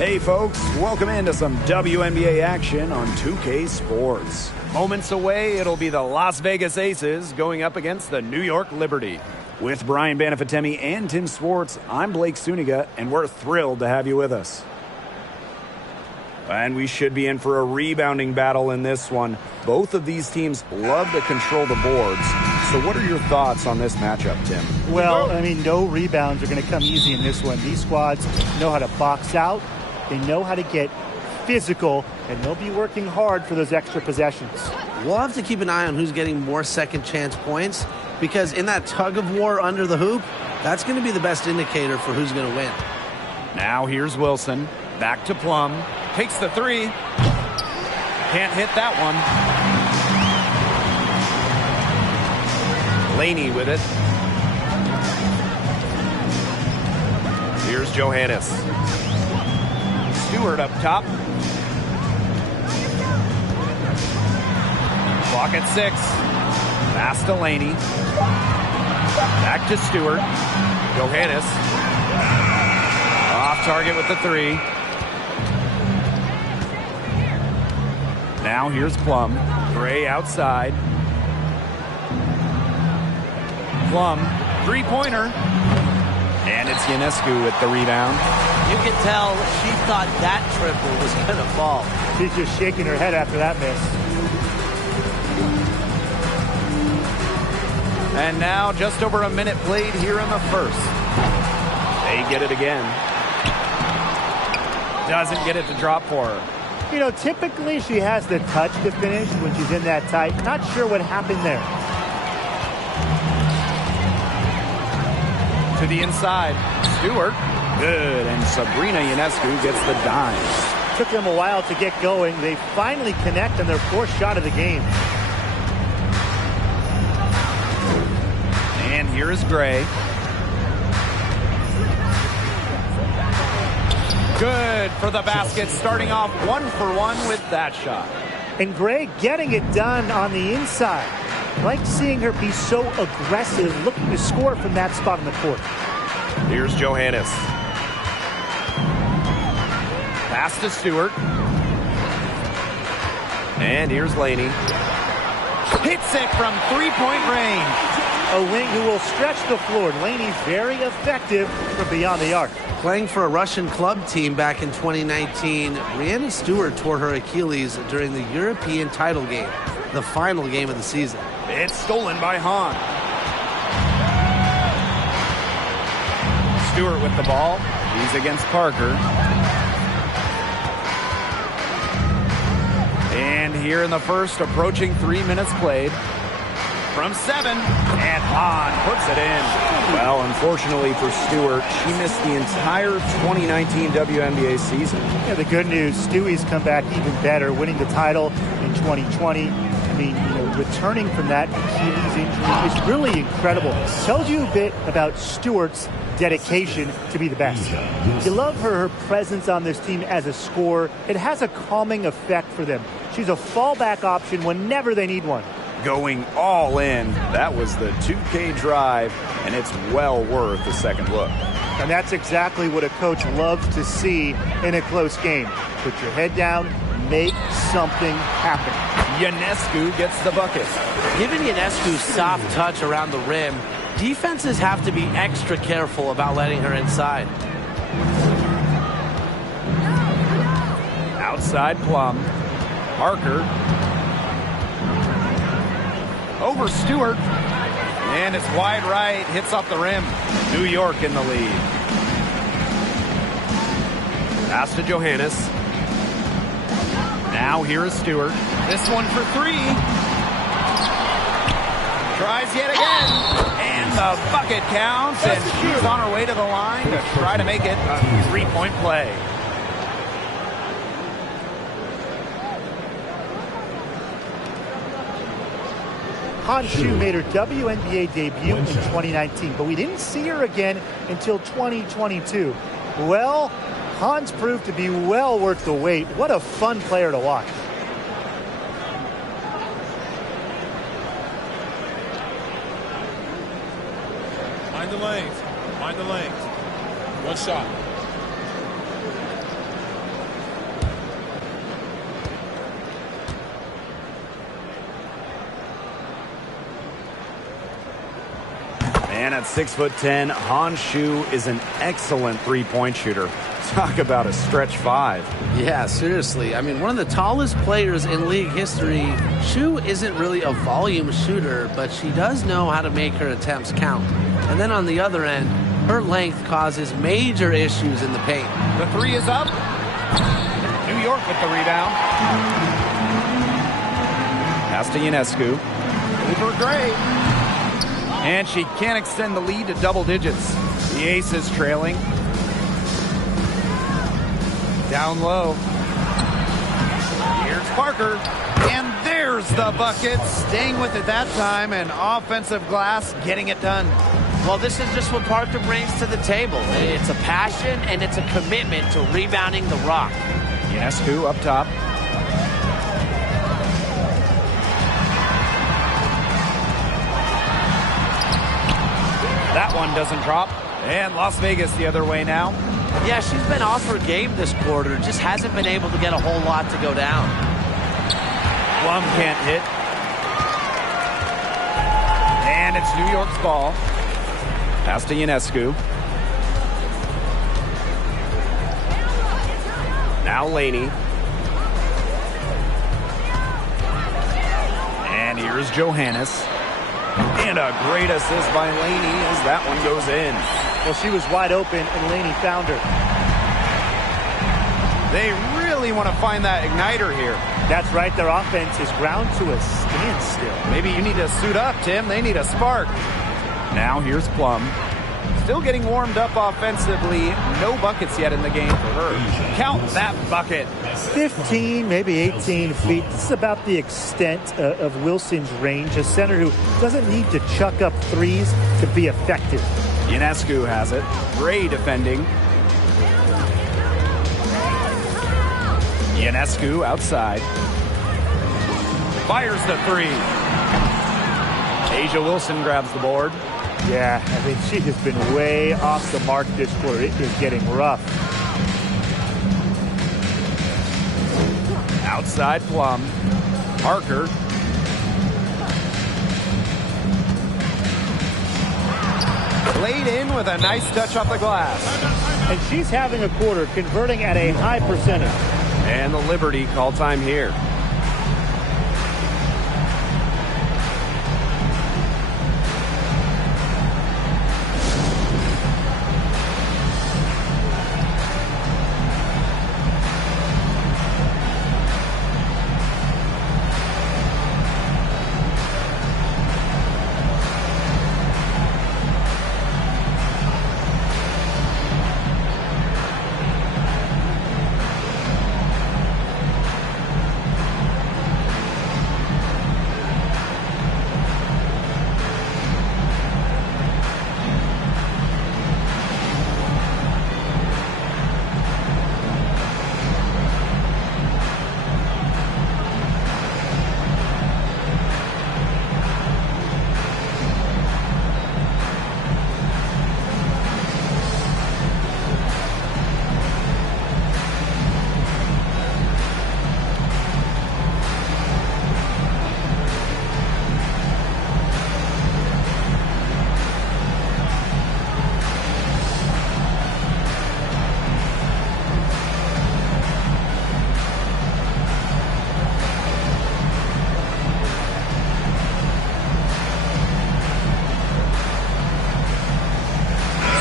Hey folks, welcome into some WNBA action on 2K Sports. Moments away, it'll be the Las Vegas Aces going up against the New York Liberty. With Brian Banafitemi and Tim Swartz, I'm Blake Suniga, and we're thrilled to have you with us. And we should be in for a rebounding battle in this one. Both of these teams love to control the boards. So what are your thoughts on this matchup, Tim? Well, I mean, no rebounds are going to come easy in this one. These squads know how to box out. They know how to get physical, and they'll be working hard for those extra possessions. We'll have to keep an eye on who's getting more second chance points, because in that tug of war under the hoop, that's going to be the best indicator for who's going to win. Now here's Wilson. Back to Plum. Takes the three. Can't hit that one. Laney with it. Here's Johannes. Stewart up top. Clock at 6. Pass to Laney. Back to Stewart. Johannes. Off target with the three. Now here's Plum. Gray outside. Plum, three-pointer. And it's Ionescu with the rebound. You can tell she thought that triple was going to fall. She's just shaking her head after that miss. And now just over a minute played here in the first. They get it again. Doesn't get it to drop for her. You know, typically she has the touch to finish when she's in that tight. Not sure what happened there. To the inside. Stewart. Good. And Sabrina Ionescu gets the dime. Took them a while to get going. They finally connect on their fourth shot of the game. And here is Gray. Good for the basket, starting off 1-for-1 with that shot. And Gray getting it done on the inside. I like seeing her be so aggressive, looking to score from that spot on the court. Here's Johannes. Pass to Stewart. And here's Laney. Hits it from three-point range. A wing who will stretch the floor. Laney very effective from beyond the arc. Playing for a Russian club team back in 2019, Breanna Stewart tore her Achilles during the European title game, the final game of the season. It's stolen by Hahn. Stewart with the ball. He's against Parker. And here in the first, approaching 3 minutes played. From 7, and Hahn puts it in. Well, unfortunately for Stewart, she missed the entire 2019 WNBA season. Yeah, the good news, Stewie's come back even better, winning the title in 2020. I mean, returning from that Achilles injury is really incredible. Tells you a bit about Stewart's dedication to be the best. You love her presence on this team as a scorer. It has a calming effect for them. She's a fallback option whenever they need one. Going all in. That was the 2K drive, and it's well worth a second look. And that's exactly what a coach loves to see in a close game. Put your head down, make something happen. Ionescu gets the bucket. Given Ionescu's soft touch around the rim, defenses have to be extra careful about letting her inside. Outside Plum. Parker. Over Stewart. And it's wide right. Hits off the rim. New York in the lead. Pass to Johannes. Now here is Stewart. This one for 3. Tries yet again. And the bucket counts. And she's on her way to the line to try to make it a 3-point play. Han Shu made her WNBA debut in 2019, but we didn't see her again until 2022. Well, Han's proved to be well worth the wait. What a fun player to watch. Mind the lanes. Mind the lanes. One shot. And at 6'10", Han Shu is an excellent three-point shooter. Talk about a stretch five. Yeah, seriously. I mean, one of the tallest players in league history. Shu isn't really a volume shooter, but she does know how to make her attempts count. And then on the other end, her length causes major issues in the paint. The three is up. New York with the rebound. Pass to Ionescu. Over Gray. And she can't extend the lead to double digits. The Aces trailing. Down low. Here's Parker. And there's the bucket. Staying with it that time. And offensive glass getting it done. Well, this is just what Parker brings to the table. It's a passion and it's a commitment to rebounding the rock. Ionescu up top. That one doesn't drop. And Las Vegas the other way now. Yeah, she's been off her game this quarter. Just hasn't been able to get a whole lot to go down. Plum can't hit. And it's New York's ball. Pass to Ionescu. Now Laney. And here's Johannes. And a great assist by Laney as that one goes in. Well, she was wide open, and Laney found her. They really want to find that igniter here. That's right. Their offense is ground to a standstill. Maybe you need to suit up, Tim. They need a spark. Now here's Plum. Still getting warmed up offensively. No buckets yet in the game for her. Count that bucket. 15, maybe 18 feet. This is about the extent of Wilson's range. A center who doesn't need to chuck up threes to be effective. Ionescu has it. Gray defending. Ionescu outside. Fires the three. Asia Wilson grabs the board. Yeah, I mean, she has been way off the mark this quarter. It is getting rough. Outside Plum. Parker. Laid in with a nice touch off the glass. And she's having a quarter, converting at a high percentage. And the Liberty call time here.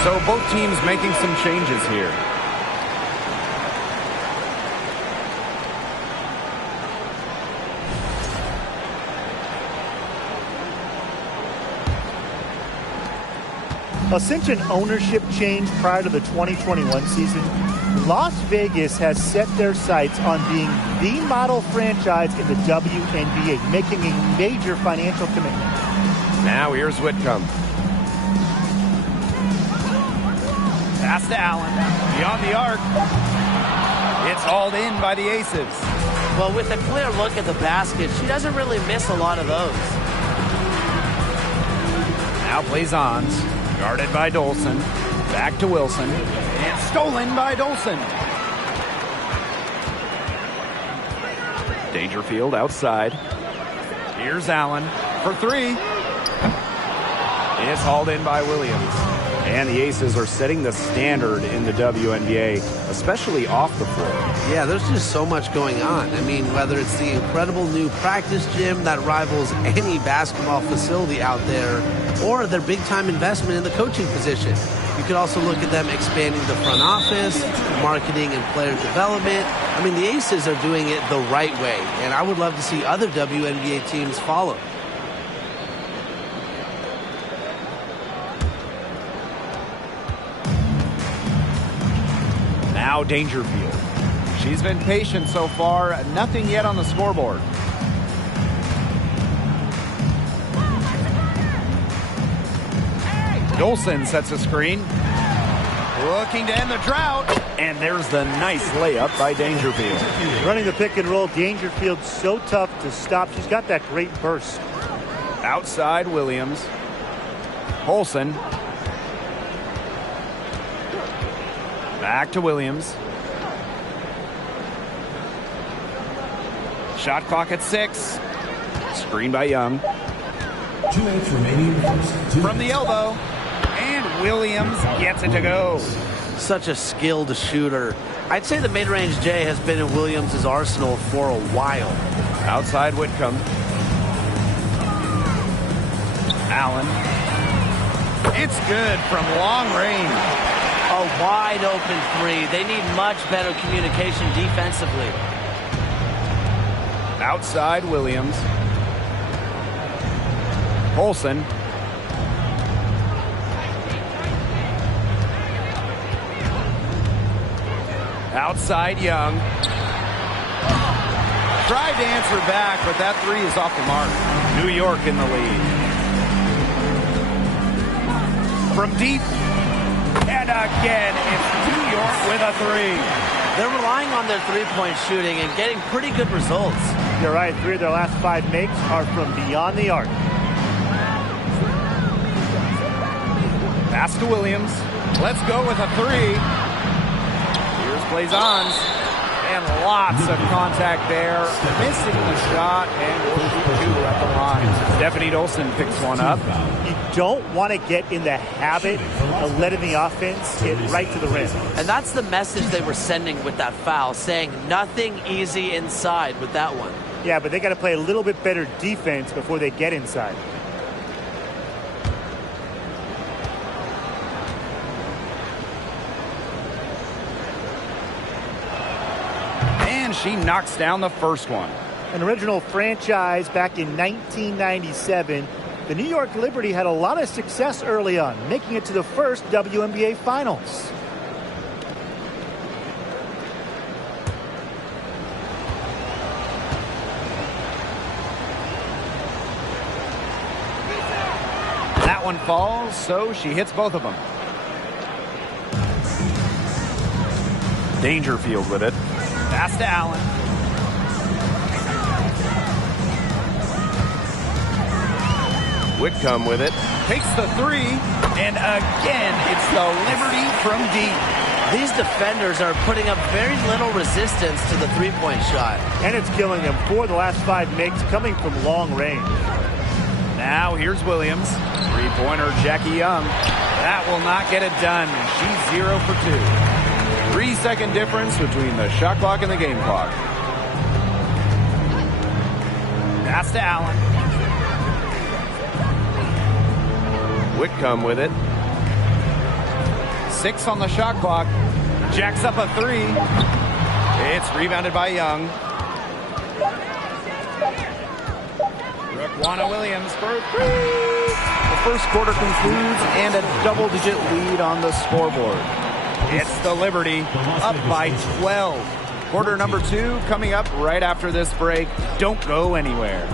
So both teams making some changes here. Since an ownership change prior to the 2021 season, Las Vegas has set their sights on being the model franchise in the WNBA, making a major financial commitment. Now here's Whitcomb. Pass to Allen. Beyond the arc. It's hauled in by the Aces. Well, with a clear look at the basket, she doesn't really miss a lot of those. Now plays Ons. Guarded by Dolson. Back to Wilson. And stolen by Dolson. Dangerfield outside. Here's Allen for three. It's hauled in by Williams. And the Aces are setting the standard in the WNBA, especially off the floor. Yeah, there's just so much going on. I mean, whether it's the incredible new practice gym that rivals any basketball facility out there, or their big-time investment in the coaching position. You could also look at them expanding the front office, marketing and player development. I mean, the Aces are doing it the right way, and I would love to see other WNBA teams follow. Now Dangerfield. She's been patient so far. Nothing yet on the scoreboard. Dolson sets a screen. Looking to end the drought. And there's the nice layup by Dangerfield. Running the pick and roll, Dangerfield's so tough to stop. She's got that great burst. Outside Williams. Olsen. Back to Williams. Shot clock at 6. Screen by Young. 2 minutes remaining. From the elbow. And Williams gets it to go. Such a skilled shooter. I'd say the mid-range J has been in Williams' arsenal for a while. Outside Whitcomb. Allen. It's good from long range. A wide open three. They need much better communication defensively. Outside Williams. Olsen. Outside Young. Tried to answer back, but that three is off the mark. New York in the lead. From deep. And again, it's New York with a three. They're relying on their three-point shooting and getting pretty good results. You're right. 3 of their last 5 makes are from beyond the arc. Pass to Williams. Let's go with a three. Here's Blazons. And lots of contact there. Missing the shot and will shoot 2 at the line. Stephanie Dolson picks one up. You don't want to get in the habit of letting the offense get right to the rim. And that's the message they were sending with that foul, saying nothing easy inside with that one. Yeah, but they got to play a little bit better defense before they get inside. And she knocks down the first one. An original franchise back in 1997, the New York Liberty had a lot of success early on, making it to the first WNBA Finals. That one falls, so she hits both of them. Dangerfield with it. Pass to Allen. Whitcomb with it. Takes the three. And again, it's the Liberty from deep. These defenders are putting up very little resistance to the three-point shot. And it's killing them. 4 of the last 5 makes coming from long range. Now here's Williams. Three-pointer Jackie Young. That will not get it done. She's 0 for 2. 3-second difference between the shot clock and the game clock. Pass to Allen. Whitcomb with it. 6 on the shot clock. Jacks up a 3. It's rebounded by Young. Raquana Williams for a 3. The first quarter concludes and a double-digit lead on the scoreboard. It's the Liberty up by 12. Quarter number 2 coming up right after this break. Don't go anywhere.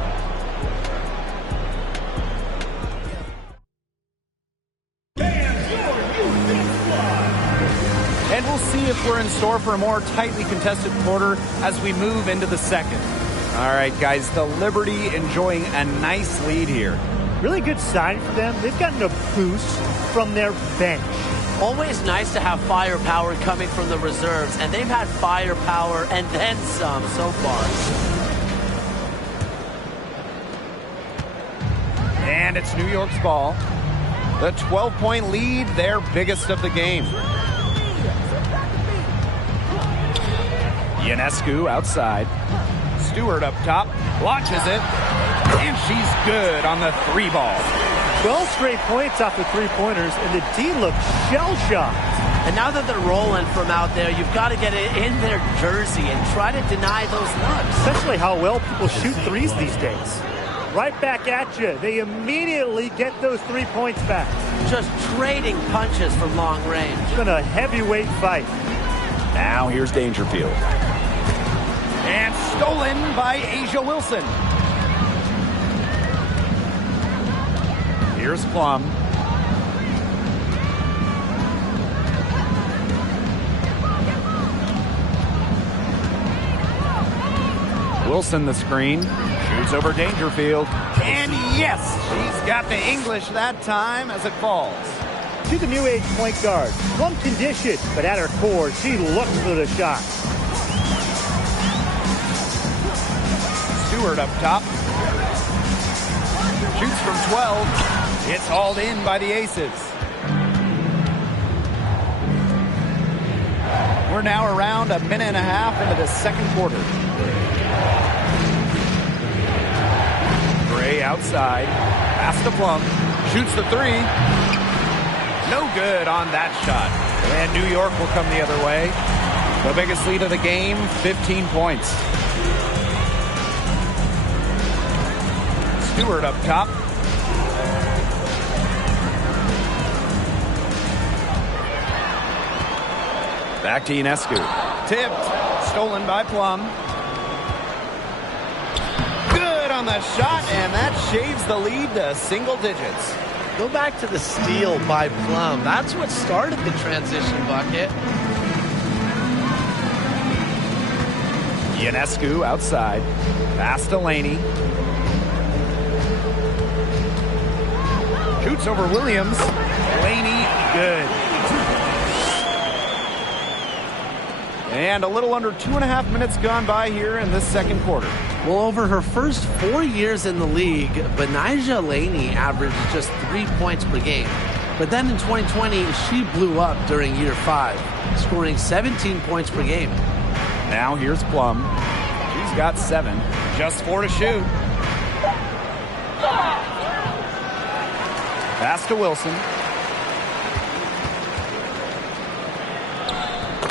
And we'll see if we're in store for a more tightly contested quarter as we move into the second. All right, guys, the Liberty enjoying a nice lead here. Really good sign for them. They've gotten a boost from their bench. Always nice to have firepower coming from the reserves, and they've had firepower and then some so far. And it's New York's ball. The 12-point lead, their biggest of the game. Ionescu outside. Stewart up top, launches it, and she's good on the 3-ball. 12 straight points off the three-pointers, and the D looks shell-shocked. And now that they're rolling from out there, you've got to get it in their jersey and try to deny those looks. Especially how well people shoot threes these days. Right back at you. They immediately get those 3 points back. Just trading punches from long range. It's been a heavyweight fight. Now here's Dangerfield. And stolen by Asia Wilson. Here's Plum. Wilson the screen. Shoots over Dangerfield. And yes, she's got the English that time as it falls. She's a new age point guard. Plum conditioned, but at her core, she looks for the shot. Stewart up top. Shoots from 12. It's hauled in by the Aces. We're now around a minute and a half into the second quarter. Gray outside. Pass to Plum. Shoots the 3. No good on that shot. And New York will come the other way. The biggest lead of the game, 15 points. Stewart up top. Back to Ionescu. Tipped. Stolen by Plum. Good on the shot, and that shaves the lead to single digits. Go back to the steal by Plum. That's what started the transition bucket. Ionescu outside. Pass to Laney. Shoots over Williams. Laney, good. And a little under 2.5 minutes gone by here in this second quarter. Well, over her first 4 years in the league, Benijah Laney averaged just 3 points per game. But then in 2020, she blew up during year 5, scoring 17 points per game. Now here's Plum. She's got 7. Just 4 to shoot. Pass to Wilson.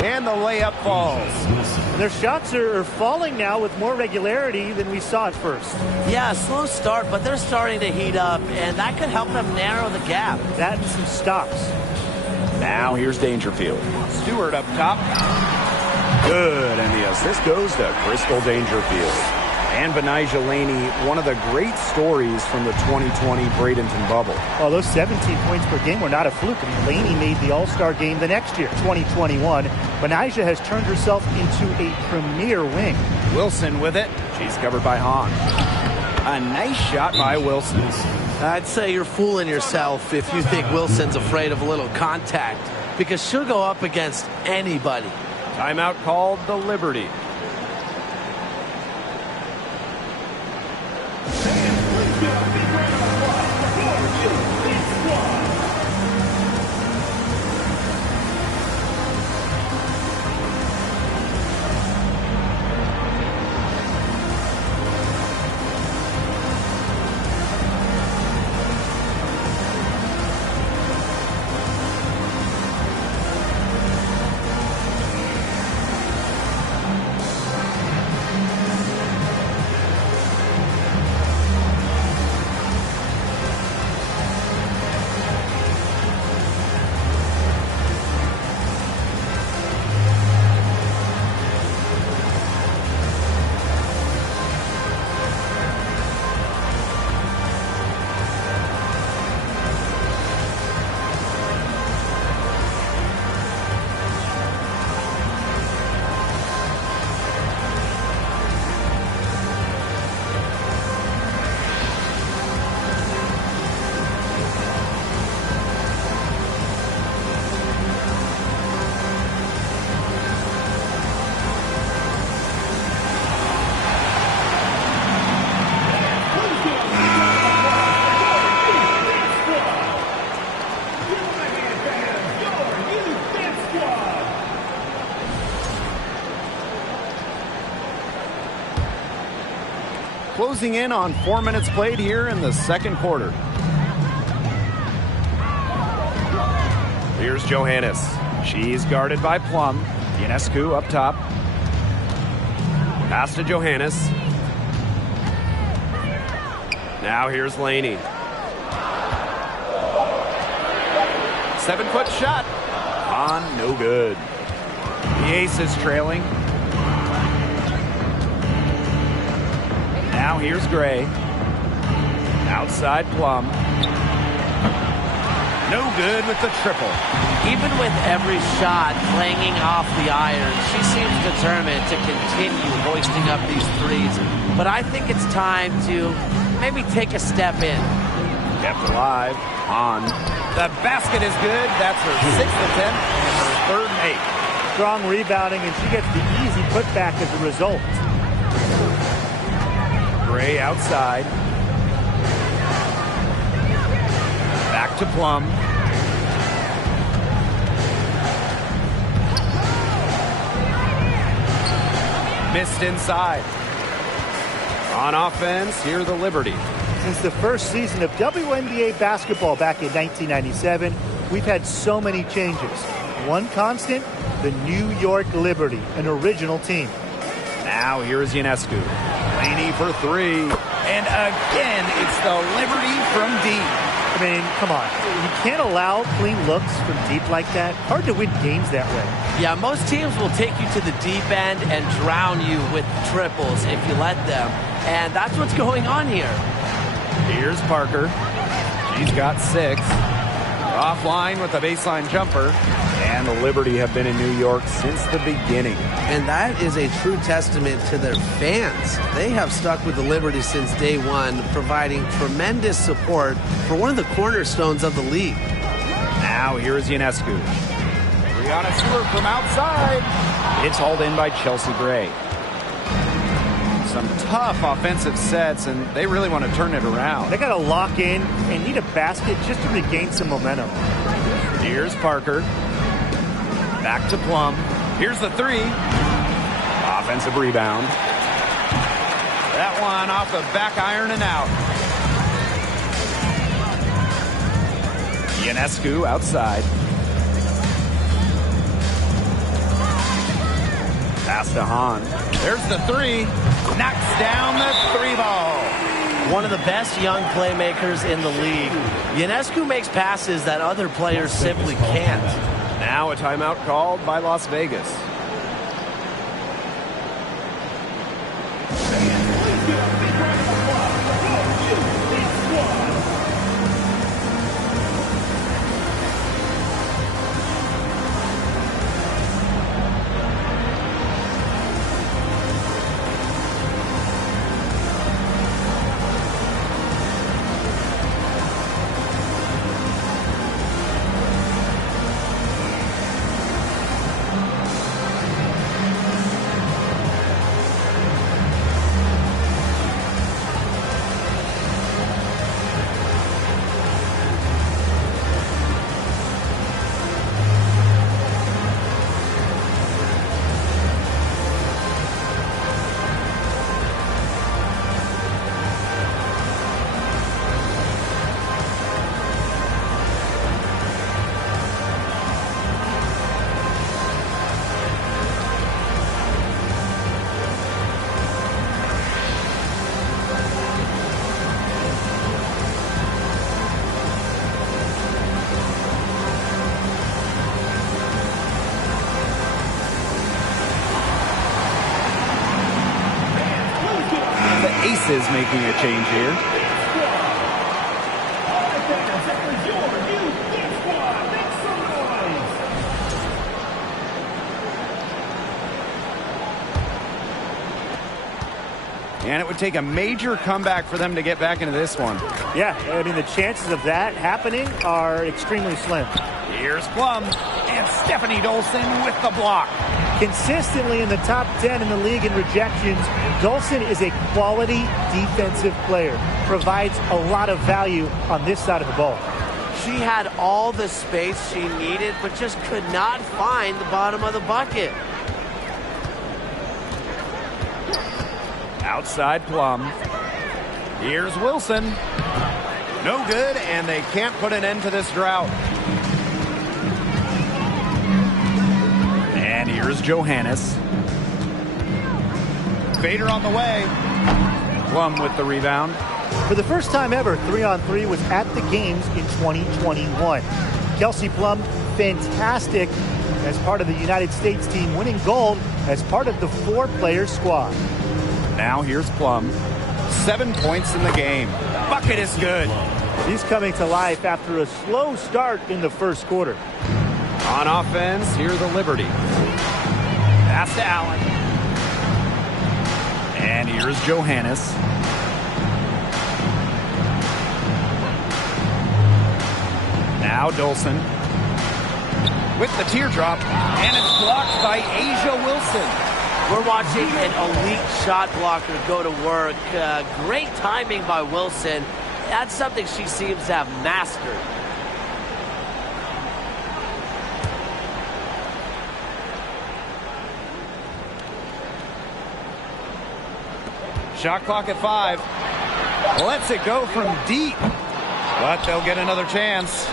And the layup falls. Their shots are falling now with more regularity than we saw at first. Yeah, slow start, but they're starting to heat up, and that could help them narrow the gap. That and some stops. Now here's Dangerfield. Stewart up top. Good, and the assist goes to Crystal Dangerfield. And Benijah Laney, one of the great stories from the 2020 Bradenton bubble. Well, those 17 points per game were not a fluke. I mean, Laney made the All-Star game the next year, 2021. Benijah has turned herself into a premier wing. Wilson with it. She's covered by Hahn. A nice shot by Wilson. I'd say you're fooling yourself if you think Wilson's afraid of a little contact, because she'll go up against anybody. Timeout called the Liberty. Closing in on 4 minutes played here in the second quarter. Here's Johannes. She's guarded by Plum. Ionescu up top. Pass to Johannes. Now here's Laney. 7-foot shot. On, no good. The Ace is trailing. Now here's Gray. Outside Plum. No good with the triple. Even with every shot clanging off the iron, she seems determined to continue hoisting up these threes. But I think it's time to maybe take a step in. Kept alive. On. The basket is good. That's her 6th attempt and her 3rd and 8. Strong rebounding, and she gets the easy putback as a result. Gray outside. Back to Plum. Missed inside. On offense, here the Liberty. Since the first season of WNBA basketball back in 1997, we've had so many changes. One constant, the New York Liberty, an original team. Now here's Ionescu. Laney for 3. And again, it's the Liberty from deep. I mean, come on. You can't allow clean looks from deep like that. Hard to win games that way. Yeah, most teams will take you to the deep end and drown you with triples if you let them. And that's what's going on here. Here's Parker. She's got 6. Offline with the baseline jumper. And the Liberty have been in New York since the beginning. And that is a true testament to their fans. They have stuck with the Liberty since day one, providing tremendous support for one of the cornerstones of the league. Now here's Ionescu. Brianna Stewart from outside. It's hauled in by Chelsea Gray. Some tough offensive sets, and they really want to turn it around. They got to lock in and need a basket just to regain some momentum. Here's Parker. Back to Plum. Here's the 3. Offensive rebound. That one off the back iron and out. Ionescu outside. Pass to Hahn. There's the 3. Knocks down the 3 ball. One of the best young playmakers in the league. Ionescu makes passes that other players simply can't. Now a timeout called by Las Vegas. Is making a change here. And it would take a major comeback for them to get back into this one. Yeah, I mean, the chances of that happening are extremely slim. Here's Plum and Stephanie Dolson with the block. Consistently in the top 10 in the league in rejections, Dolson is a quality defensive player. Provides a lot of value on this side of the ball. She had all the space she needed, but just could not find the bottom of the bucket. Outside Plum. Here's Wilson. No good, and they can't put an end to this drought. And here's Johannes. Vader on the way. Plum with the rebound. For the first time ever, 3-on-3 was at the games in 2021. Kelsey Plum, fantastic as part of the United States team, winning gold as part of the 4-player squad. Now here's Plum. 7 points in the game. Bucket is good. She's coming to life after a slow start in the first quarter. On offense, here's the Liberty. Pass to Allen. And here's Johannes. Now Dolson. With the teardrop. And it's blocked by Asia Wilson. We're watching an elite shot blocker go to work. Great timing by Wilson. That's something she seems to have mastered. Shot clock at 5. Lets it go from deep. But they'll get another chance.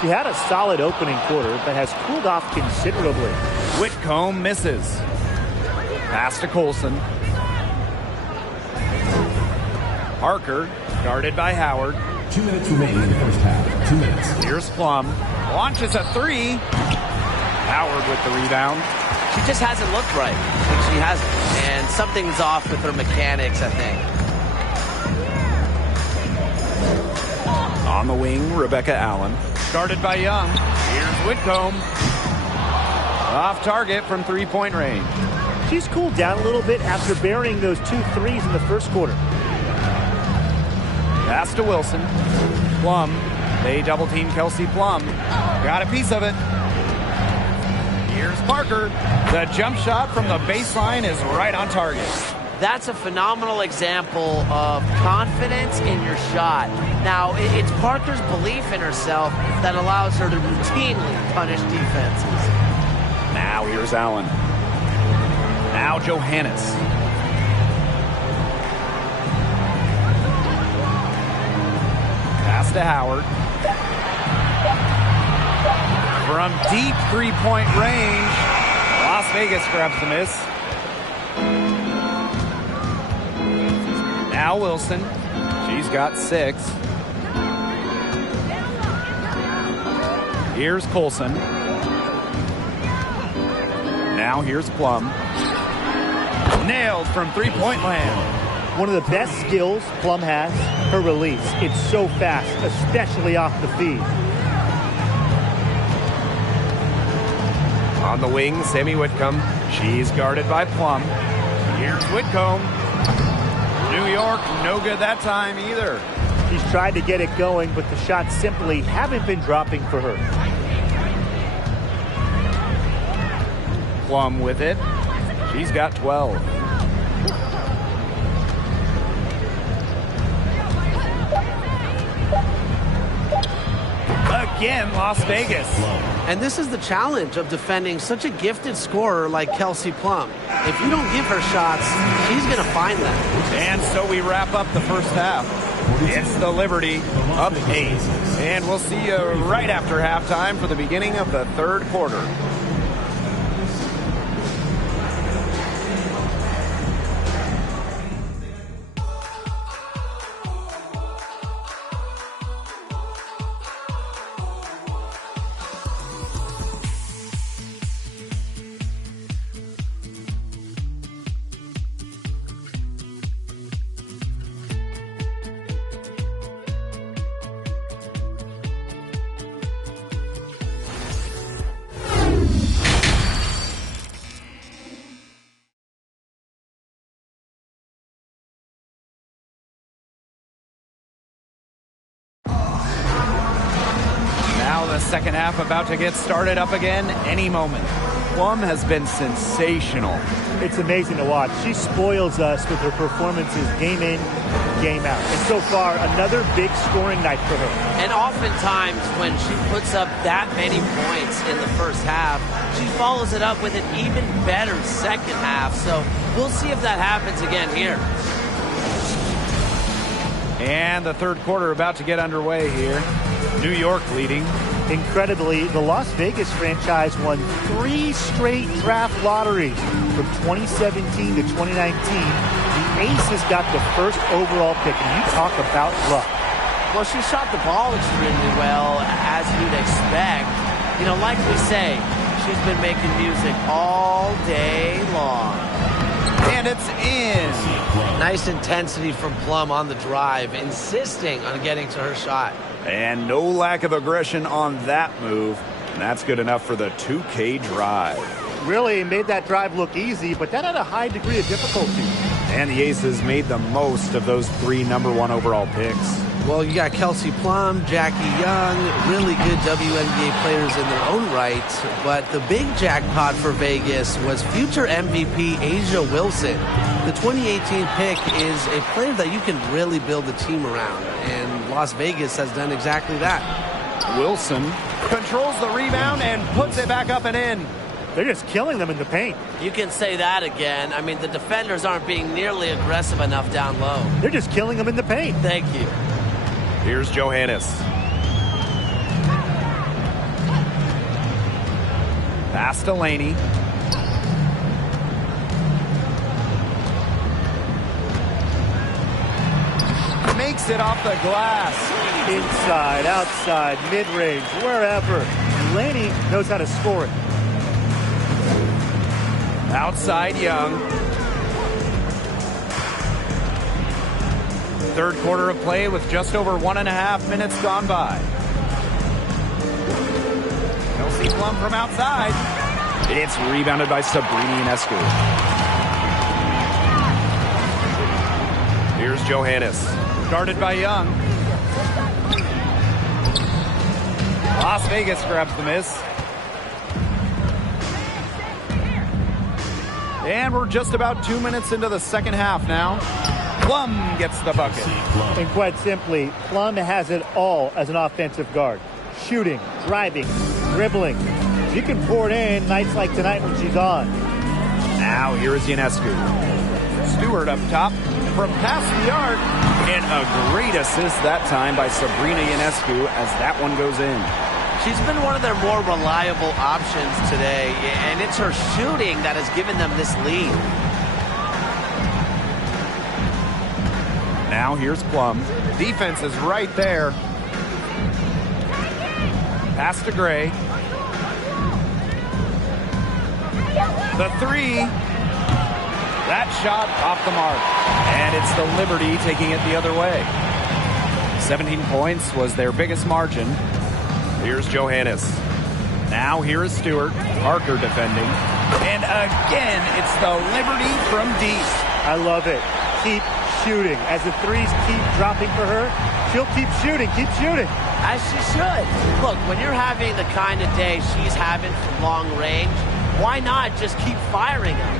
She had a solid opening quarter, but has cooled off considerably. Whitcomb misses. Pass to Colson. Parker, guarded by Howard. 2 minutes remaining in the first half. 2 minutes. Here's Plum. Launches a 3. Howard with the rebound. She just hasn't looked right. She hasn't. And something's off with her mechanics, I think. On the wing, Rebecca Allen. Guarded by Young. Here's Whitcomb. Off target from 3-point range. She's cooled down a little bit after burying those 2 threes in the first quarter. Pass to Wilson. Plum. They double team Kelsey Plum. Got a piece of it. Here's Parker. The jump shot from the baseline is right on target. That's a phenomenal example of confidence in your shot. Now, it's Parker's belief in herself that allows her to routinely punish defenses. Now here's Allen. Now Johannes. Pass to Howard. From deep 3-point range, Las Vegas grabs the miss. Now Wilson. She's got 6. Here's Colson. Now here's Plum. Nailed from 3-point land. One of the best skills Plum has, her release. It's so fast, especially off the feed. On the wing, Sammy Whitcomb. She's guarded by Plum. Here's Whitcomb. New York, no good that time either. She's tried to get it going, but the shots simply haven't been dropping for her. Plum with it. She's got 12. Again, Las Vegas. And this is the challenge of defending such a gifted scorer like Kelsey Plum. If you don't give her shots, she's going to find them. And so we wrap up the first half. It's the Liberty up 8. And we'll see you right after halftime for the beginning of the third quarter. The second half about to get started up again any moment. Plum has been sensational. It's amazing to watch. She spoils us with her performances game in, game out. And so far, another big scoring night for her. And oftentimes when she puts up that many points in the first half, she follows it up with an even better second half. So we'll see if that happens again here. And the third quarter about to get underway here. New York leading. Incredibly, the Las Vegas franchise won 3 straight draft lotteries from 2017 to 2019. The Aces got the first overall pick, and you talk about luck. Well, she shot the ball extremely well, as you'd expect. You know, like we say, she's been making music all day long. And it's in. Nice intensity from Plum on the drive, insisting on getting to her shot. And no lack of aggression on that move. And that's good enough for the 2K drive. Really made that drive look easy, but that had a high degree of difficulty. And the Aces made the most of those 3 #1 overall picks. Well, you got Kelsey Plum, Jackie Young, really good WNBA players in their own right. But the big jackpot for Vegas was future MVP Asia Wilson. The 2018 pick is a player that you can really build a team around. And Las Vegas has done exactly that. Wilson controls the rebound and puts it back up and in. They're just killing them in the paint. You can say that again. I mean, the defenders aren't being nearly aggressive enough down low. They're just killing them in the paint. Thank you. Here's Johannes. Pass to Laney. Makes it off the glass. Inside, outside, mid-range, wherever. Laney knows how to score it. Outside Young. Third quarter of play with just over 1.5 minutes gone by. Kelsey Plum from outside. It's rebounded by Sabrina Ionescu. Here's Johannes. Guarded by Young. Las Vegas grabs the miss. And we're just about 2 minutes into the second half now. Plum gets the bucket. And quite simply, Plum has it all as an offensive guard. Shooting, driving, dribbling. She can pour it in nights like tonight when she's on. Now here is Ionescu. Stewart up top from past the arc. And a great assist that time by Sabrina Ionescu as that one goes in. She's been one of their more reliable options today, and it's her shooting that has given them this lead. Now here's Plum. Defense is right there. Pass to Gray. The 3. That shot off the mark. And it's the Liberty taking it the other way. 17 points was their biggest margin. Here's Johannes. Now here is Stewart. Parker defending. And again, it's the Liberty from deep. I love it. Keep shooting. As the threes keep dropping for her, she'll keep shooting. Keep shooting. As she should. Look, when you're having the kind of day she's having from long range, why not just keep firing them?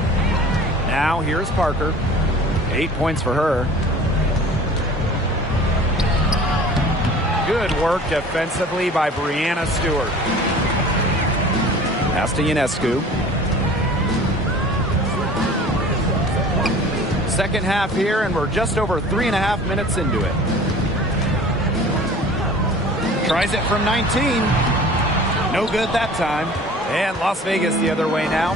Now here's Parker. 8 points for her. Good work defensively by Brianna Stewart. Pass to Ionescu. Second half here, and we're just over 3.5 minutes into it. Tries it from 19. No good that time. And Las Vegas the other way now.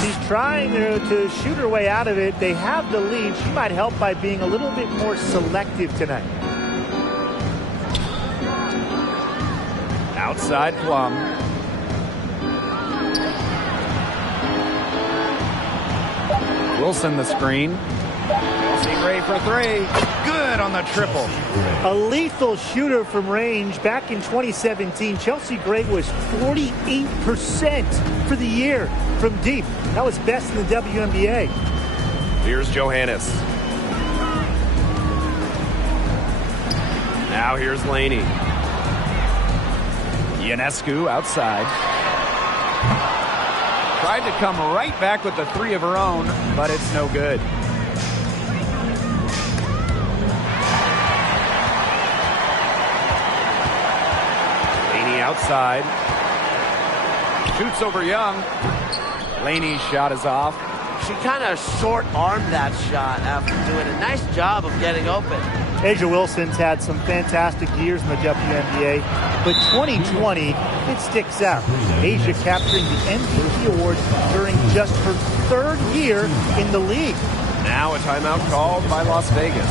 She's trying to shoot her way out of it. They have the lead. She might help by being a little bit more selective tonight. Outside Plum. Wilson the screen. Kelsey Gray for 3. Good on the triple. A lethal shooter from range. Back in 2017, Chelsea Gray was 48% for the year from deep. That was best in the WNBA. Here's Johannes. Now here's Laney. Ionescu outside. Tried to come right back with the 3 of her own, but it's no good. Laney outside. Shoots over Young. Laney's shot is off. She kind of short-armed that shot after doing a nice job of getting open. Asia Wilson's had some fantastic years in the WNBA, but 2020, it sticks out. Asia capturing the MVP award during just her 3rd year in the league. Now a timeout called by Las Vegas.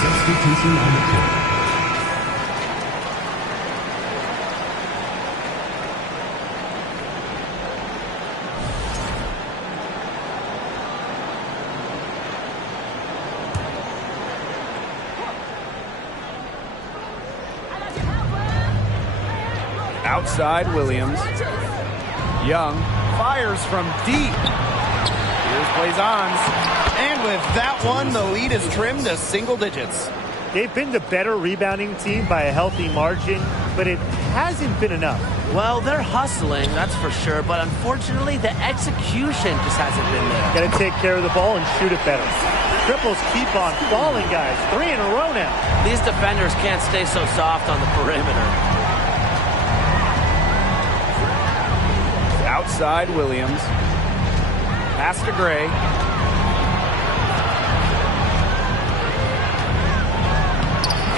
Substitution on the court. Outside Williams. Young fires from deep. Here's Blazons. And with that one, the lead is trimmed to single digits. They've been the better rebounding team by a healthy margin, but it hasn't been enough. Well, they're hustling, that's for sure, but unfortunately, the execution just hasn't been there. Got to take care of the ball and shoot it better. Triples keep on falling, guys. 3 in a row now. These defenders can't stay so soft on the perimeter. Outside Williams. Pass to Gray.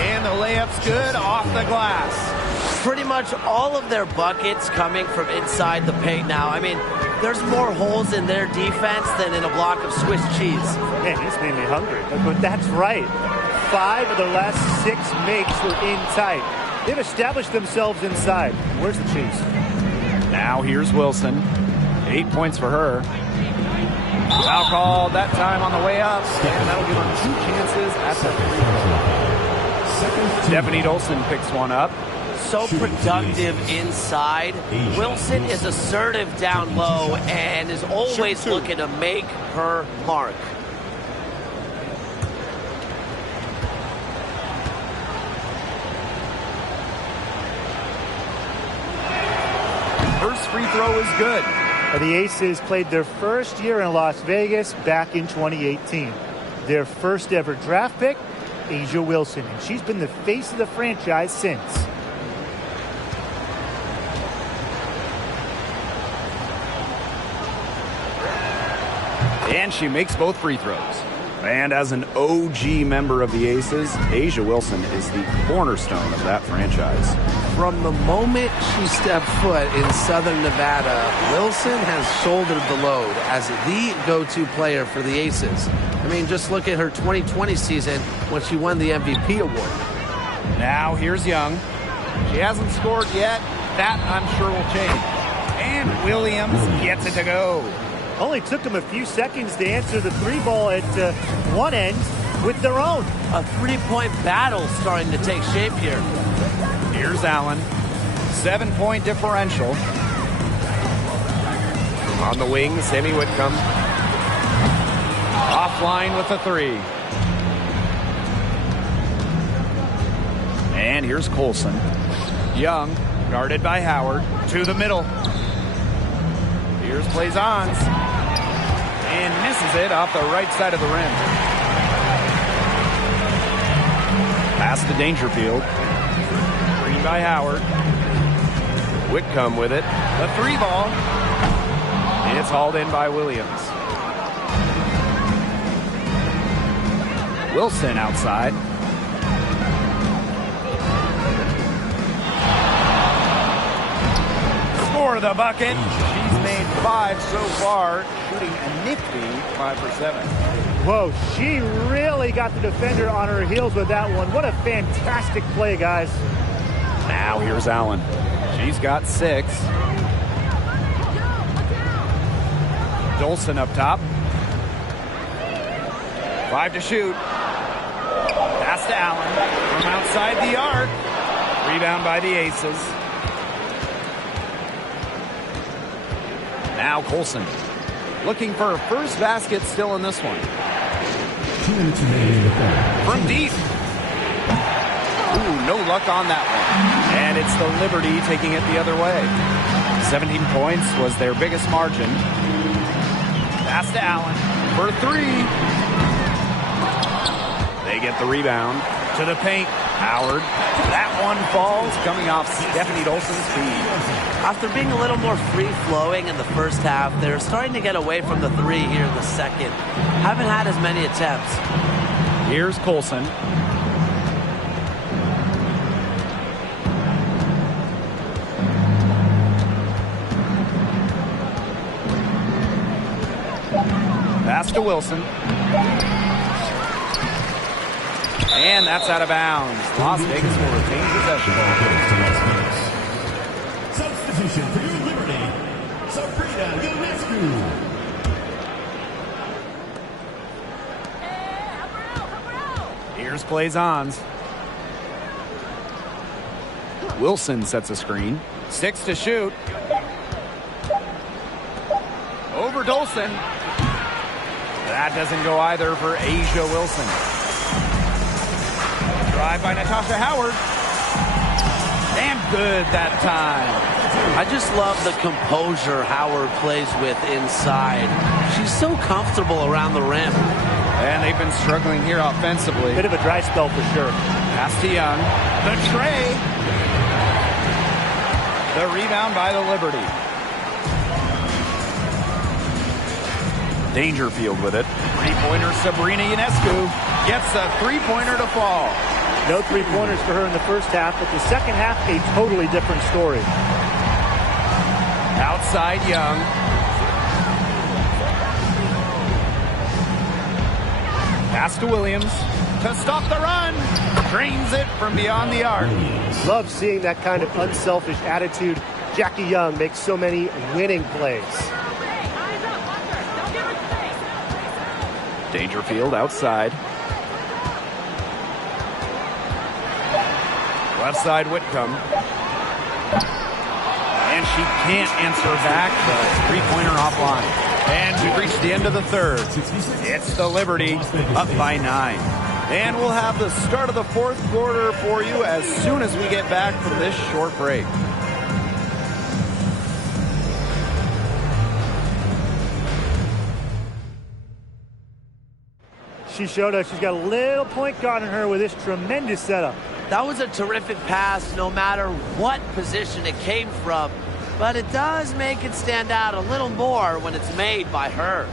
And the layup's good off the glass. Pretty much all of their buckets coming from inside the paint now. I mean, there's more holes in their defense than in a block of Swiss cheese. Man, this made me hungry. But that's right. 5 of their last 6 makes were in tight. They've established themselves inside. Where's the cheese? Now here's Wilson. 8 points for her. Foul called that time on the way up. And that'll give them 2 chances at the free throw. Stephanie Olsen picks one up. So productive inside. Wilson is assertive down low and is always looking to make her mark. First free throw is good. The Aces played their first year in Las Vegas back in 2018. Their first ever draft pick, Asia Wilson, and she's been the face of the franchise since. And she makes both free throws. And as an OG member of the Aces, Asia Wilson is the cornerstone of that franchise. From the moment she stepped foot in Southern Nevada, Wilson has shouldered the load as the go-to player for the Aces. I mean, just look at her 2020 season when she won the MVP award. Now here's Young. She hasn't scored yet. That, I'm sure, will change. And Williams gets it to go. Only took them a few seconds to answer the 3-ball at one end with their own. A 3-point battle starting to take shape here. Here's Allen. 7-point differential. On the wing, Sammy Whitcomb. Offline with a 3. And here's Colson. Young, guarded by Howard, to the middle. Here's Blazons. And misses it off the right side of the rim. Pass to Dangerfield. Green by Howard. Whitcomb with it. The 3-ball. It's hauled in by Williams. Wilson outside. For the bucket. She's made 5 so far, shooting a nifty 5 for 7. Whoa, she really got the defender on her heels with that one. What a fantastic play, guys. Now here's Allen. She's got 6. Dolson up top. 5 to shoot. Pass to Allen from outside the arc. Rebound by the Aces. Now Colson looking for her first basket still in this one. 2 minutes remaining in the third. From deep. Ooh, no luck on that one. And it's the Liberty taking it the other way. 17 points was their biggest margin. Pass to Allen for 3. They get the rebound. To the paint. Howard. That one falls, coming off Stephanie Dolson's feed. After being a little more free-flowing in the first half, they're starting to get away from the 3 here in the second. Haven't had as many attempts. Here's Colson. Pass to Wilson. And that's out of bounds. Las Vegas will retain possession. Substitution for your Liberty, Sabrina Ionescu. Here's Plaisance. Wilson sets a screen. 6 to shoot. Over Dolson. That doesn't go either for Asia Wilson. Drive by Natasha Howard. And good that time. I just love the composure Howard plays with inside. She's so comfortable around the rim. And they've been struggling here offensively. Bit of a dry spell for sure. Pass to Young. The tray. The rebound by the Liberty. Dangerfield with it. Three-pointer Sabrina Ionescu gets a three-pointer to fall. No three-pointers for her in the first half, but the second half, a totally different story. Outside Young. Pass to Williams to stop the run. Drains it from beyond the arc. Love seeing that kind of unselfish attitude. Jackie Young makes so many winning plays. Dangerfield outside. Left side Whitcomb. And she can't answer back. The three-pointer offline. And we've reached the end of the third. It's the Liberty up by 9. And we'll have the start of the fourth quarter for you as soon as we get back from this short break. She showed us she's got a little point guard in her with this tremendous setup. That was a terrific pass no matter what position it came from. But it does make it stand out a little more when it's made by her.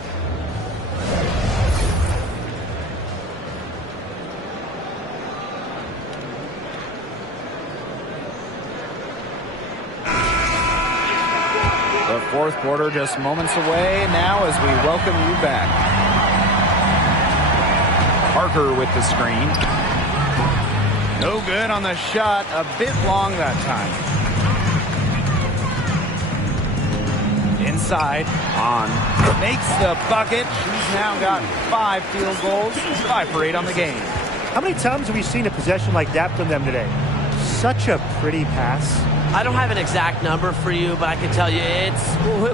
The fourth quarter just moments away now as we welcome you back. Parker with the screen. No good on the shot. A bit long that time. Inside. On. Makes the bucket. She's now got 5 field goals. 5 for 8 on the game. How many times have we seen a possession like that from them today? Such a pretty pass. I don't have an exact number for you, but I can tell you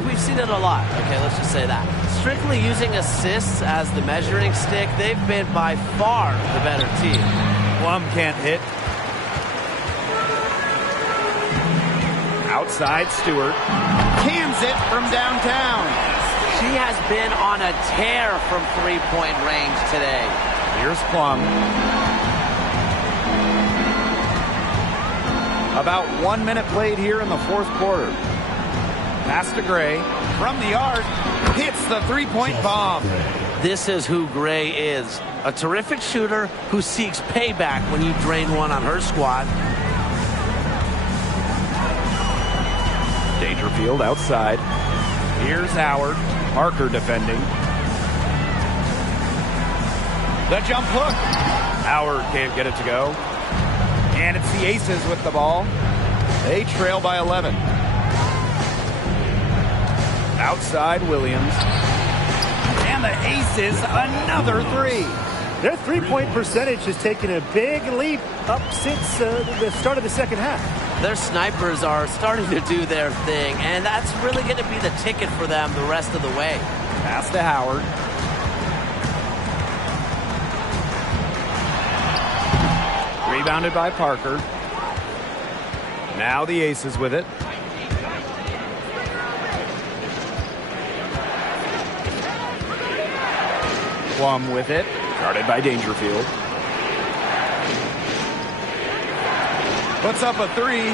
we've seen it a lot. Okay, let's just say that. Strictly using assists as the measuring stick, they've been by far the better team. Plum can't hit. Outside Stewart. Cans it from downtown. She has been on a tear from three-point range today. Here's Plum. About 1 minute played here in the fourth quarter. Pass to Gray. from the arc, hits the three-point bomb. This is who Gray is. A terrific shooter who seeks payback when you drain one on her squad. Dangerfield outside. Here's Howard. Parker defending. The jump hook. Howard can't get it to go. And it's the Aces with the ball. They trail by 11. Outside Williams. And the Aces, another three. Their three-point percentage has taken a big leap up since the start of the second half. Their snipers are starting to do their thing, and that's really going to be the ticket for them the rest of the way. Pass to Howard. Rebounded by Parker. Now the Aces with it. Plum with it. Guarded by Dangerfield. Puts up a three.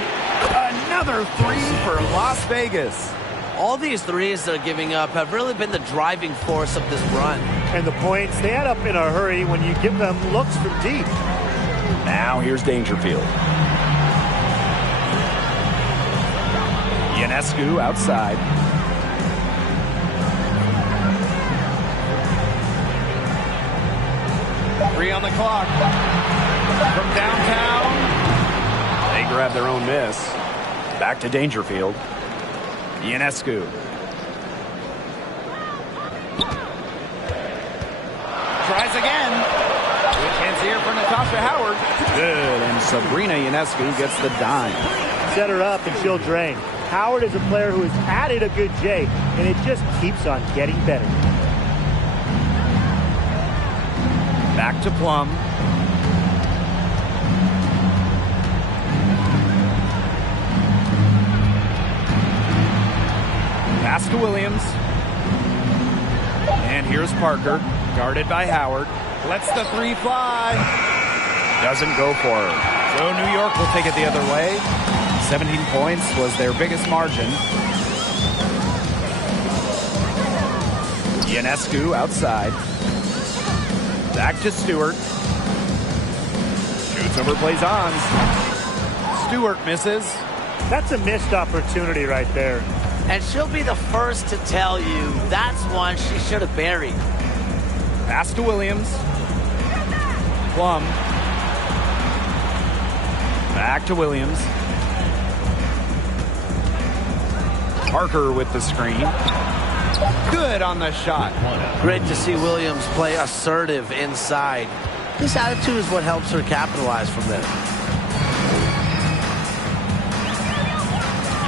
Another three for Las Vegas. All these threes they're giving up have really been the driving force of this run. And the points, they add up in a hurry when you give them looks from deep. Now here's Dangerfield. Ionescu outside. Three on the clock. From downtown. They grab their own miss. Back to Dangerfield. Ionescu. Tries again. Good chance here for Natasha Howard. Good, and Sabrina Ionescu gets the dime. Set her up and she'll drain. Howard is a player who has added a good J, and it just keeps on getting better. Back to Plum. Pass to Williams. And here's Parker, guarded by Howard. Lets the three fly. Doesn't go for her. So New York will take it the other way. 17 points was their biggest margin. Ionescu outside. Back to Stewart. Shoots over Blazons. Stewart misses. That's a missed opportunity right there. And she'll be the first to tell you that's one she should have buried. Pass to Williams. Plum. Back to Williams. Parker with the screen. Good on the shot. Great to see Williams play assertive inside. This attitude is what helps her capitalize from there.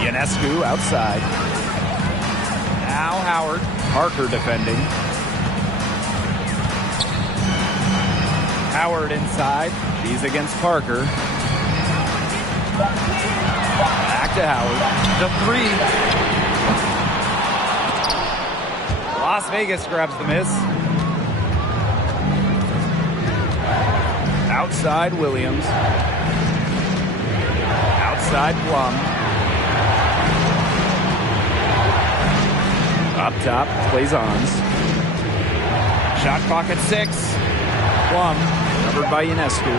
Ionescu outside. Now Howard. Parker defending. Howard inside. She's against Parker. Back to Howard. The three. Las Vegas grabs the miss. Outside Williams. Outside Plum. Up top, Blazons. Shot clock at 6. Plum, covered by Ionescu.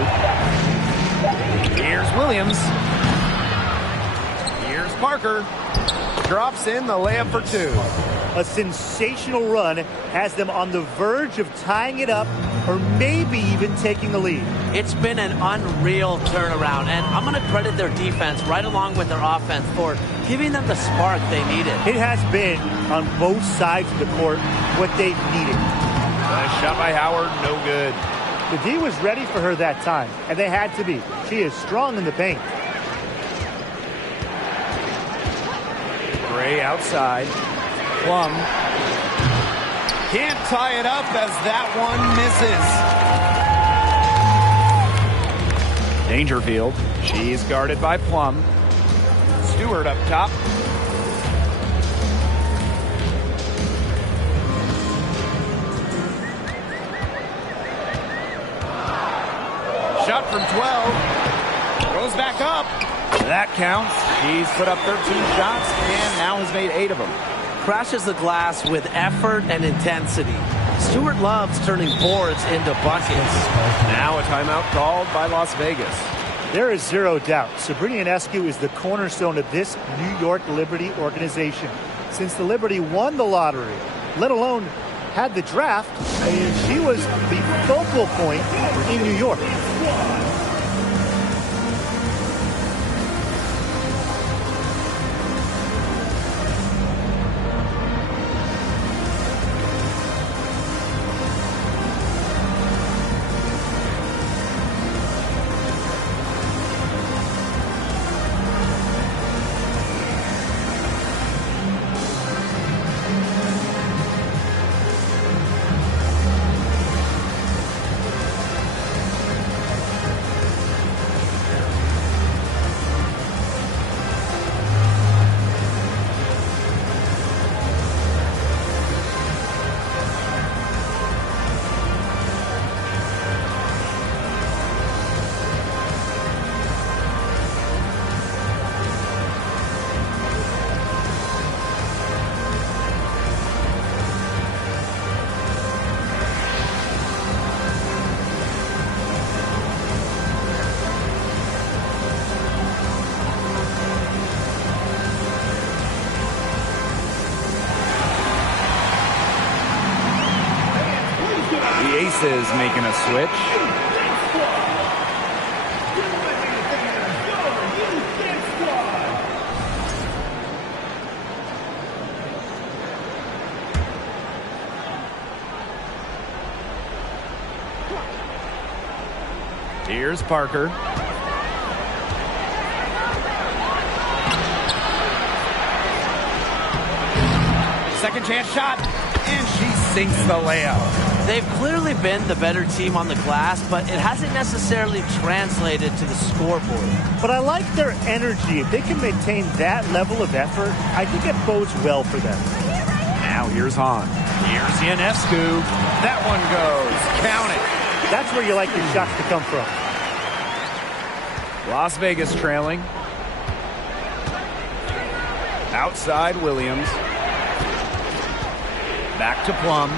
Here's Williams. Here's Parker. Drops in the layup for 2. A sensational run has them on the verge of tying it up or maybe even taking the lead. It's been an unreal turnaround, and I'm going to credit their defense right along with their offense for giving them the spark they needed. It has been, on both sides of the court, what they've needed. Nice shot by Howard, no good. The D was ready for her that time, and they had to be. She is strong in the paint. Gray outside. Plum. Can't tie it up as that one misses. Dangerfield. She's guarded by Plum. Stewart up top. Shot from 12. Goes back up. That counts. She's put up 13 shots and now has made 8 of them. crashes the glass with effort and intensity. Stewart loves turning boards into buckets. Now a timeout called by Las Vegas. There is zero doubt Sabrina Ionescu is the cornerstone of this New York Liberty organization. Since the Liberty won the lottery, let alone had the draft, she was the focal point in New York. Aces making a switch. Here's Parker. Second chance shot, and she sinks the layup. They've clearly been the better team on the glass, but it hasn't necessarily translated to the scoreboard. But I like their energy. If they can maintain that level of effort, I think it bodes well for them. Now here's Hahn. Here's Ionescu. That one goes. Count it. That's where you like your shots to come from. Las Vegas trailing. Outside Williams. Back to Plum.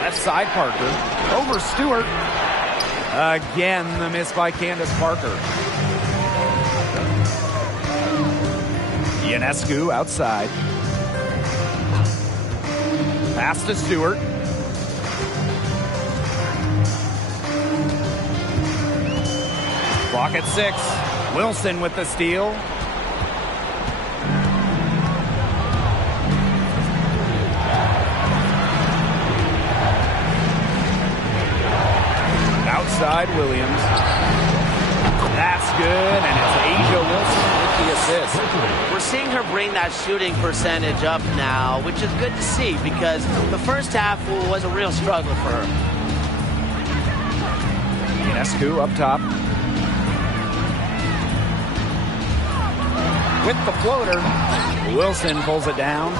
Left side Parker. Over Stewart. Again, the miss by Candace Parker. Ionescu outside. Pass to Stewart. Clock at 6. Wilson with the steal. Outside Williams. That's good, and it's Asia Wilson with the assist. We're seeing her bring that shooting percentage up now, which is good to see because the first half was a real struggle for her. Ionescu up top. With the floater, Wilson pulls it down.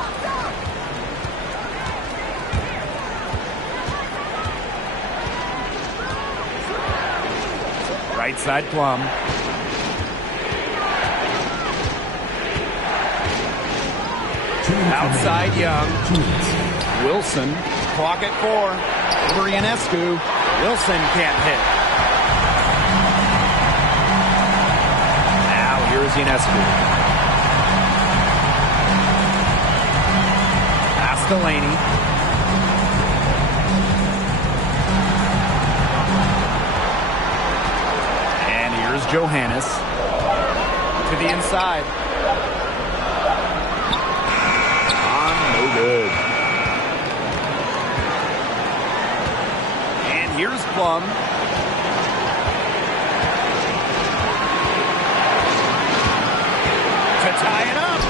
Right side Plum. Outside Young. Wilson. Clock at 4. Over Ionescu. Wilson can't hit. Now here's Ionescu. Pass Delaney. Here's Johannes to the inside. No good. And here's Plum. To tie it up.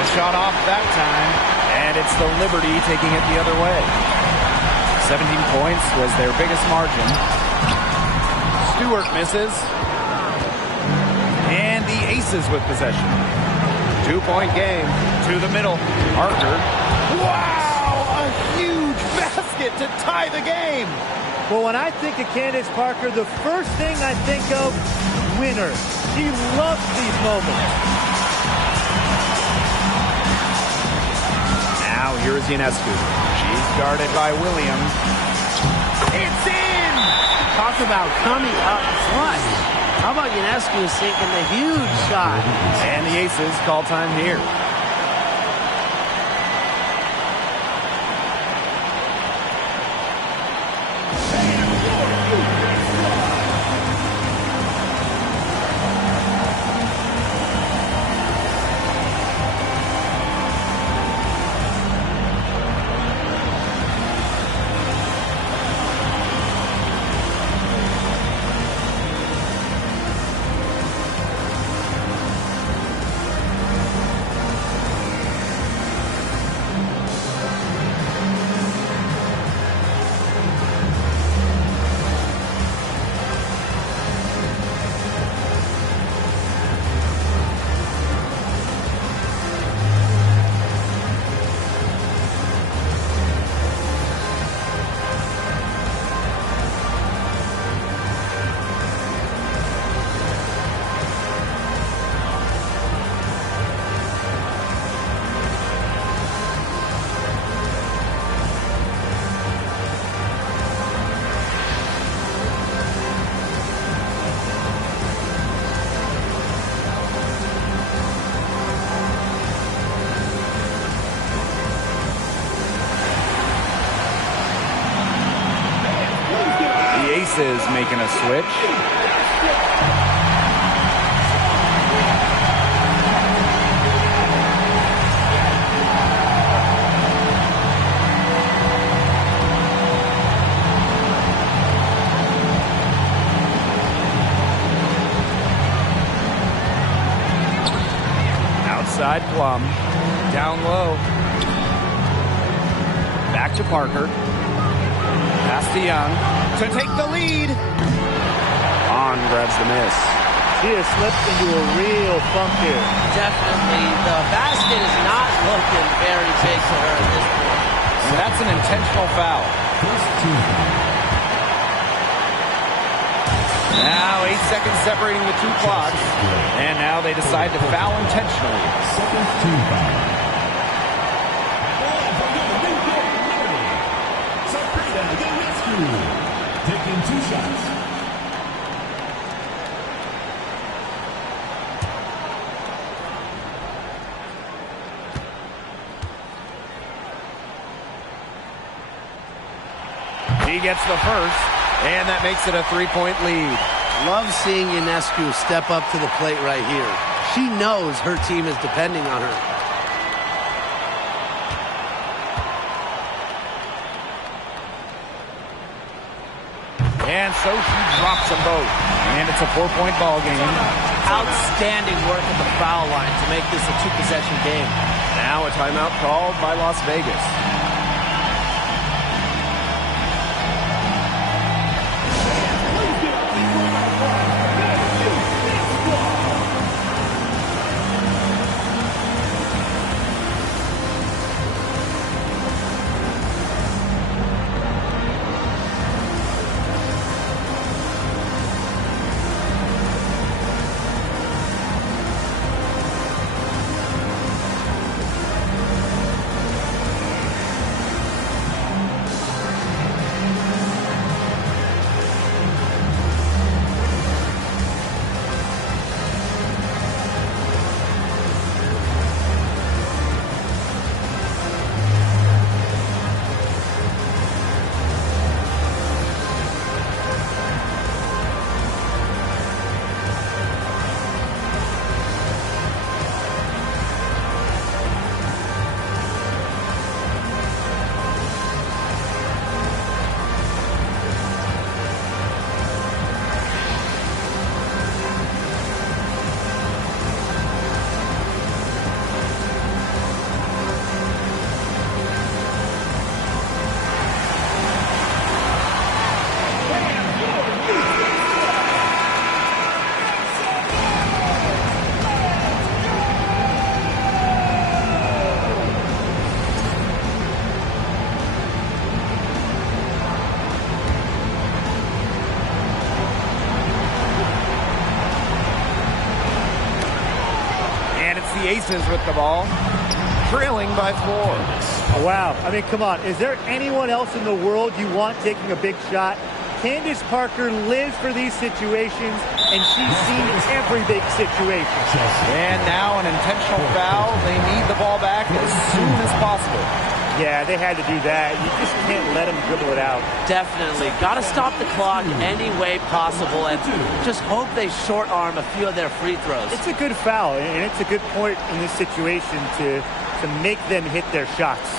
The shot off that time, and it's the Liberty taking it the other way. 17 points was their biggest margin. Stewart misses. And the Aces with possession. 2-point game to the middle. Parker. Wow! A huge basket to tie the game. Well, when I think of Candace Parker, the first thing I think of, winner. She loves these moments. Now here's Ionescu. She's guarded by Williams. It's in! Talk about coming up clutch. How about Ionescu sinking the huge shot? And the Aces call time here. Is making a switch. Outside Plum. Down low. Back to Parker. Pass to Young to take the lead. On grabs the miss. She has slipped into a real funk here. Definitely. The basket is not looking very big to her at this point. And that's an intentional foul. First team foul. Now 8 seconds separating the two clocks. And now they decide to foul intentionally. Second team foul. Taking 2 shots. He gets the first, and that makes it a 3-point lead. Love seeing Ionescu step up to the plate right here. She knows her team is depending on her. And so she drops them both. And it's a 4-point ball game. Outstanding work at the foul line to make this a 2-possession game. Now a timeout called by Las Vegas. the Aces with the ball, trailing by 4. Wow. I mean, come on. Is there anyone else in the world you want taking a big shot? Candace Parker lives for these situations, and she's seen every big situation. And now an intentional foul. They need the ball back as soon as possible. Yeah, they had to do that. You just can't let them dribble it out. Definitely. Got to stop the clock any way possible and just hope they short arm a few of their free throws. It's a good foul, and it's a good point in this situation to make them hit their shots.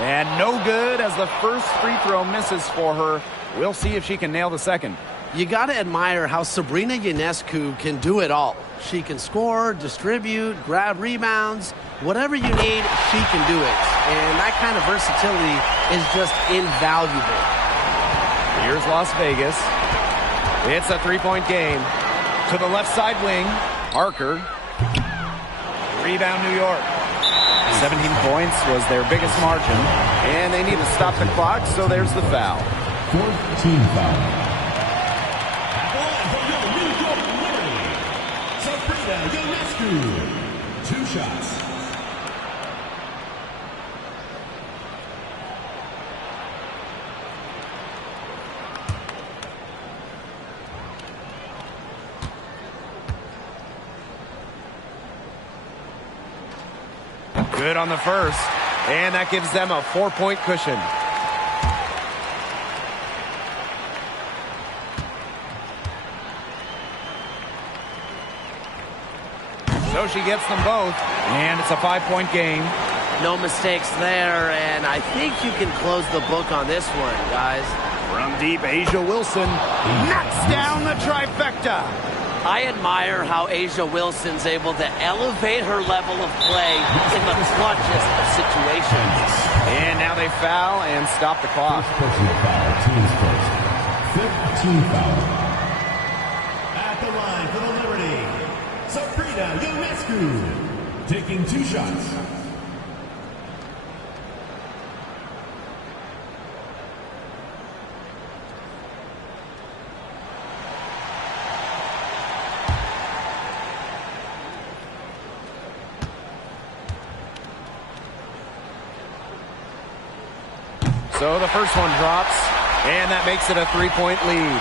And no good as the first free throw misses for her. We'll see if she can nail the second. You got to admire how Sabrina Ionescu can do it all. She can score, distribute, grab rebounds. Whatever you need, she can do it. And that kind of versatility is just invaluable. Here's Las Vegas. It's a three-point game. To the left side wing, Parker. Rebound, New York. 17 points was their biggest margin. And they need to stop the clock, so there's the foul. 14 foul. Sabrina Ionescu. 2 shots. Good on the first, and that gives them a 4-point cushion. So she gets them both, and it's a 5-point game. No mistakes there, and I think you can close the book on this one, guys. From deep, Asia Wilson knocks down the trifecta. I admire how Asia Wilson's able to elevate her level of play in the clutchest of situations. And now they foul and stop the clock. Personal foul, team's first. 15 foul. At the line for the Liberty, Sabrina Ionescu, taking 2 shots. So the first one drops, and that makes it a 3-point lead.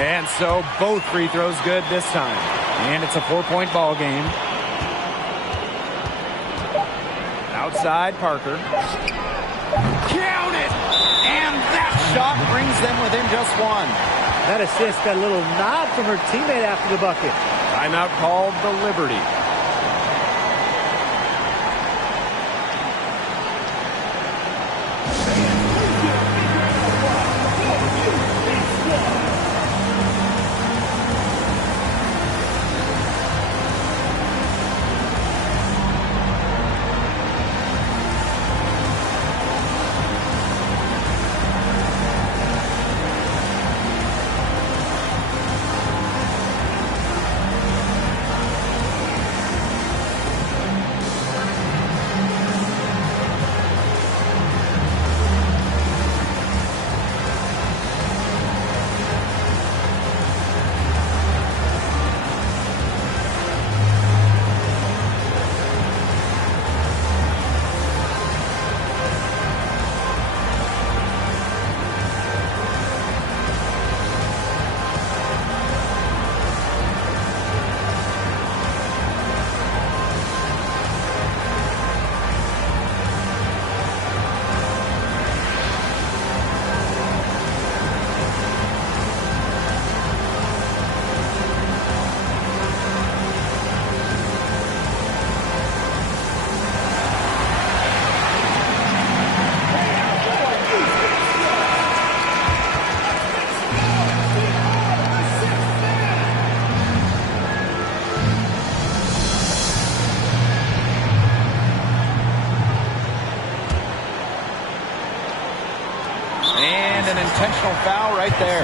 And so both free throws good this time. And it's a 4-point ball game. Outside, Parker. Count it! And that shot brings them within just 1. That assist got a little nod from her teammate after the bucket. Timeout called the Liberty. An intentional foul right there.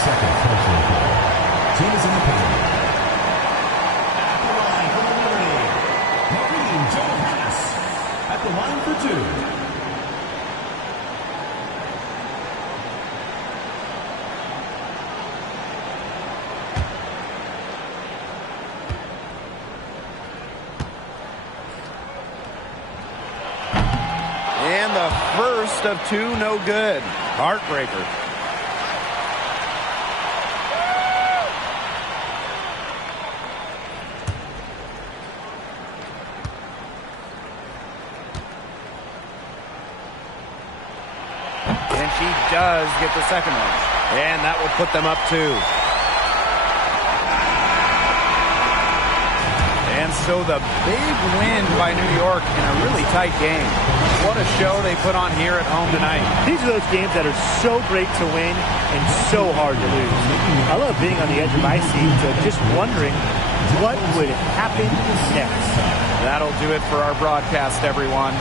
Second personal foul. Team is in the penalty. the line for two. And the first of two, no good. Heartbreaker. And she does get the second one. And that will put them up two. And so the big win by New York in a really tight game. What a show they put on here at home tonight. These are those games that are so great to win and so hard to lose. I love being on the edge of my seat, just wondering what would happen next. That'll do it for our broadcast, everyone.